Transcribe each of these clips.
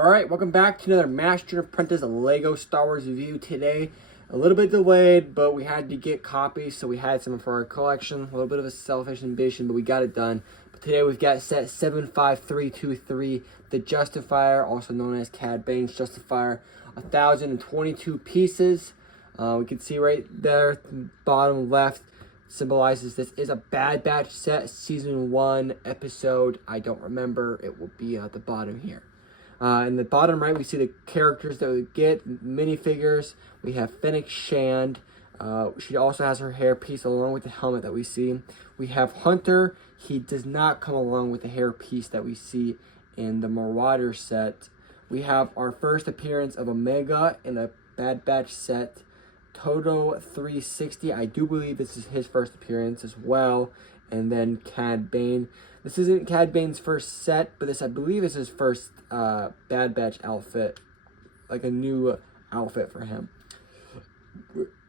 Alright, welcome back to another Master Apprentice Lego Star Wars review today. A little bit delayed, but we had to get copies, so we had some for our collection. A little bit of a selfish ambition, but we got it done. But today we've got set 75323, the Justifier, also known as Cad Bane's Justifier. 1,022 pieces. We can see right there, bottom left, symbolizes this is a Bad Batch set, Season 1, episode, I don't remember. It will be at the bottom here. In the bottom right, we see the characters that we get, minifigures. We have Fennec Shand. She also has her hairpiece along with the helmet that we see. We have Hunter. He does not come along with the hairpiece that we see in the Marauder set. We have our first appearance of Omega in a Bad Batch set. Toto 360. I do believe this is his first appearance as well. And then Cad Bane. This isn't Cad Bane's first set, but this, I believe, is his first Bad Batch outfit. Like a new outfit for him.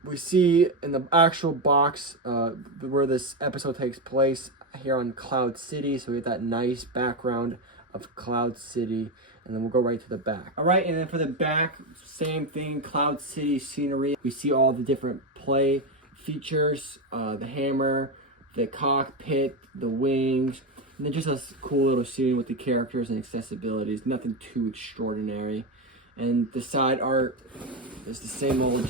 We see in the actual box where this episode takes place here on Cloud City. So we have that nice background of Cloud City. And then we'll go right to the back. All right, and then for the back, same thing, Cloud City scenery. We see all the different play features, the hammer, the cockpit, the wings, and then just a cool little scene with the characters and accessibilities. Nothing too extraordinary. And the side art is the same old,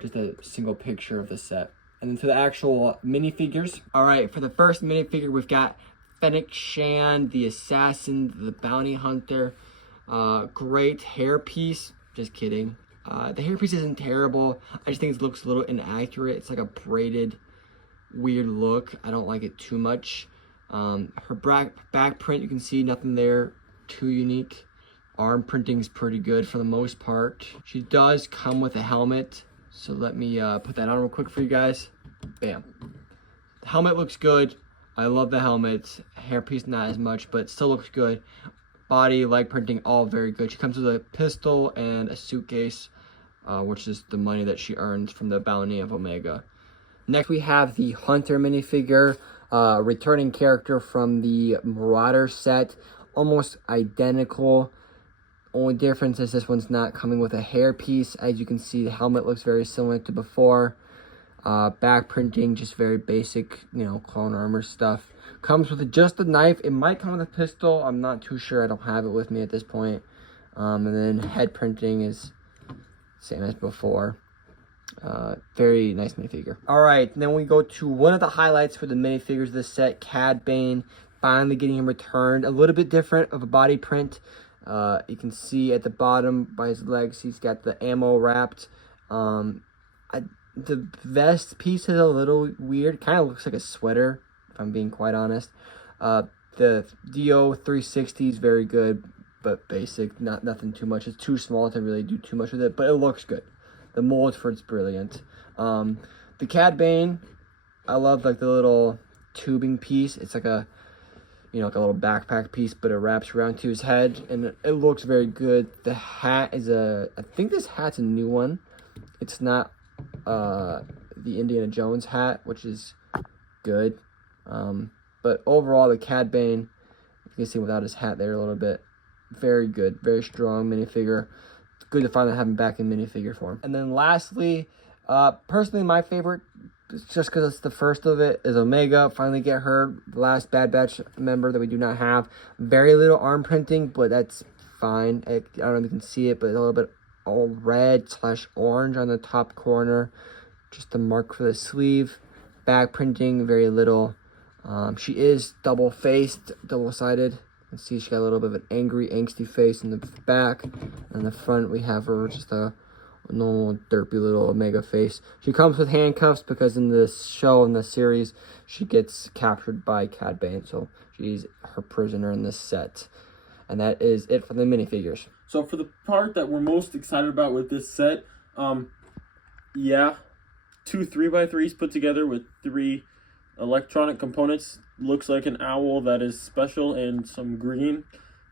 just a single picture of the set. And then to the actual minifigures. All right, for the first minifigure, we've got Fennec Shand, the assassin, the bounty hunter. Great hairpiece. Just kidding. The hairpiece isn't terrible. I just think it looks a little inaccurate. It's like a braided, weird look. I don't like it too much. Her back print, you can see nothing there too unique. Arm printing is pretty good for the most part. She does come with a helmet. So let me put that on real quick for you guys. Bam. The helmet looks good. I love the helmet. Hairpiece not as much, but still looks good. Body, leg printing, all very good. She comes with a pistol and a suitcase, which is the money that she earns from the bounty of Omega. Next we have the Hunter minifigure, returning character from the Marauder set. Almost identical. Only difference is this one's not coming with a hairpiece. As you can see, the helmet looks very similar to before. Back printing, just very basic, clone armor stuff. Comes with just a knife. It might come with a pistol. I'm not too sure. I don't have it with me at this point. And then head printing is same as before. Very nice minifigure. All right, then we go to one of the highlights for the minifigures of this set, Cad Bane. Finally getting him returned. A little bit different of a body print. You can see at the bottom by his legs, he's got the ammo wrapped. The vest piece is a little weird. Kind of looks like a sweater, if I'm being quite honest. The DO 360 is very good, but basic. Nothing too much. It's too small to really do too much with it, but it looks good. The mold for it's brilliant. The Cad Bane, I love like the little tubing piece. It's like a like a little backpack piece, but it wraps around to his head, and it looks very good. The hat is I think this hat's a new one. It's not the Indiana Jones hat, which is good. But overall, the Cad Bane, you can see without his hat there a little bit, very good, very strong minifigure. It's good to finally have him back in minifigure form. And then lastly, personally my favorite, just because it's the first of it, is Omega. Finally get her, the last Bad Batch member that we do not have. Very little arm printing, but that's fine. I don't know if you can see it, but a little bit all red/orange on the top corner. Just the mark for the sleeve. Back printing, very little. She is double-faced, double-sided. You can see she got a little bit of an angry, angsty face in the back. In the front, we have her just a normal, derpy little Omega face. She comes with handcuffs because in the show, in the series, she gets captured by Cad Bane. So she's her prisoner in this set. And that is it for the minifigures. So for the part that we're most excited about with this set, yeah, 2 3x3s put together with 3 electronic components. Looks like an owl that is special and some green.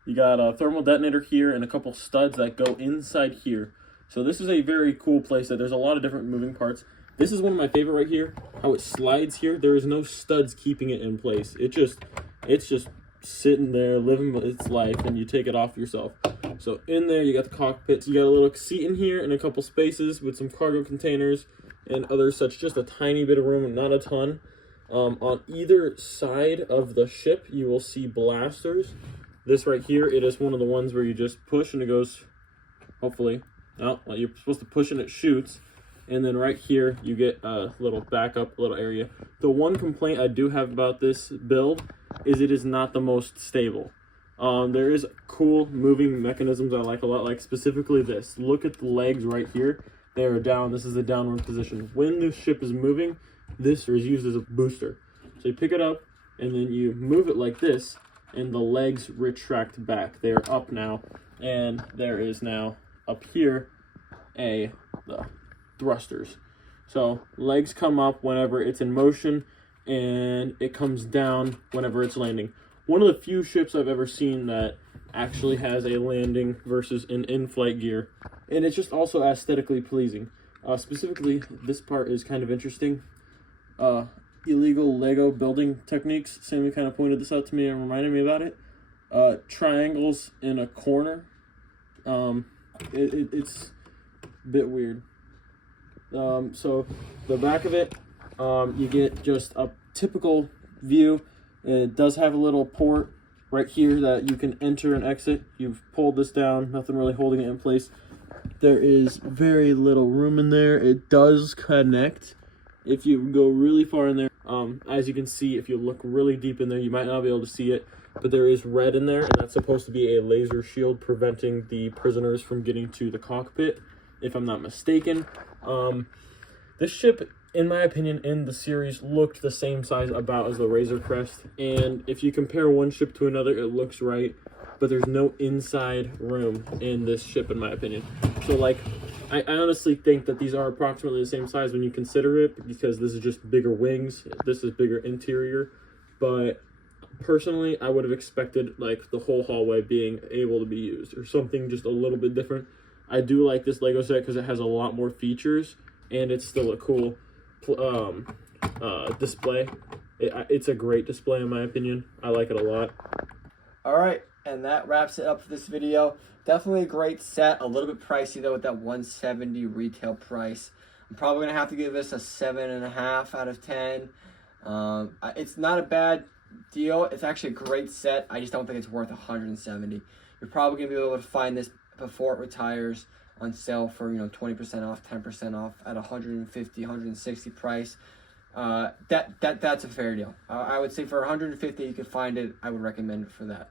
You got a thermal detonator here and a couple studs that go inside here. So this is a very cool playset. There's a lot of different moving parts. This is one of my favorite right here. How it slides here. There is no studs keeping it in place. It's just sitting there living its life, and you take it off yourself. So in there, you got the cockpit. So you got a little seat in here and a couple spaces with some cargo containers and other such. Just a tiny bit of room, not a ton. On either side of the ship, you will see blasters. This right here, it is one of the ones where you just push and it goes, hopefully. No, well, you're supposed to push and it shoots. And then right here, you get a little backup, little area. The one complaint I do have about this build is it is not the most stable. There is cool moving mechanisms I like a lot, like specifically this. Look at the legs right here. They are down. This is the downward position. When the ship is moving, this is used as a booster. So you pick it up, and then you move it like this, and the legs retract back. They are up now, and there is now up here the thrusters. So legs come up whenever it's in motion, and it comes down whenever it's landing. One of the few ships I've ever seen that actually has a landing versus an in-flight gear, and it's just also aesthetically pleasing. Specifically, this part is kind of interesting. Illegal Lego building techniques. Sammy kind of pointed this out to me and reminded me about it. Triangles in a corner. It's a bit weird. So the back of it, you get just a typical view. It does have a little port right here that you can enter and exit. You've pulled this down, nothing really holding it in place. There is very little room in there. It does connect if you go really far in there. As you can see, if you look really deep in there, you might not be able to see it, but there is red in there, and that's supposed to be a laser shield preventing the prisoners from getting to the cockpit, if I'm not mistaken. This ship, in my opinion, in the series, looked the same size about as the Razor Crest, and if you compare one ship to another, it looks right, but there's no inside room in this ship, in my opinion. So, like, I honestly think that these are approximately the same size when you consider it, because this is just bigger wings, this is bigger interior, but personally, I would have expected, like, the whole hallway being able to be used, or something just a little bit different. I do like this Lego set because it has a lot more features, and it's still a cool display. It's a great display in my opinion. I like it a lot. All right, and that wraps it up for this video. Definitely a great set. A little bit pricey though with that $170 retail price. I'm probably gonna have to give this a 7.5 out of 10. It's not a bad deal. It's actually a great set. I just don't think it's worth $170. You're probably gonna be able to find this before it retires on sale for 20% off, 10% off at $150, $160 price. That's a fair deal. I would say for $150 you could find it. I would recommend it for that.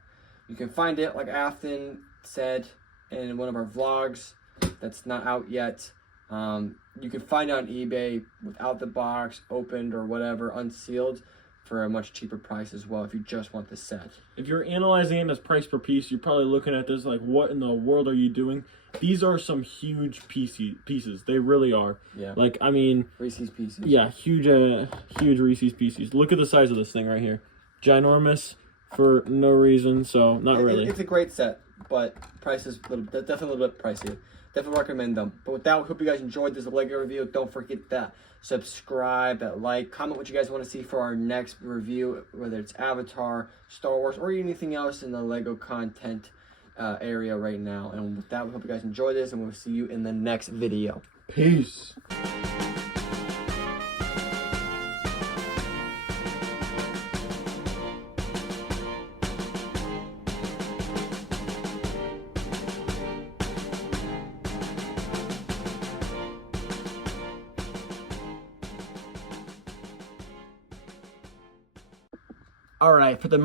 You can find it, like Afton said in one of our vlogs that's not out yet. You can find it on eBay without the box, opened or whatever, unsealed, for a much cheaper price as well if you just want the set. If you're analyzing it as price per piece, you're probably looking at this like, what in the world are you doing? These are some huge pieces. They really are. Yeah. Like, I mean, Reese's Pieces. Yeah, huge Reese's Pieces. Look at the size of this thing right here. Ginormous for no reason, so not really. It's a great set, but price is definitely a little bit pricey. Definitely recommend them. But with that, we hope you guys enjoyed this Lego review. Don't forget that subscribe, that like, comment what you guys want to see for our next review, whether it's Avatar, Star Wars, or anything else in the Lego content area right now. And with that, we hope you guys enjoy this, and we'll see you in the next video. Peace. All right, for the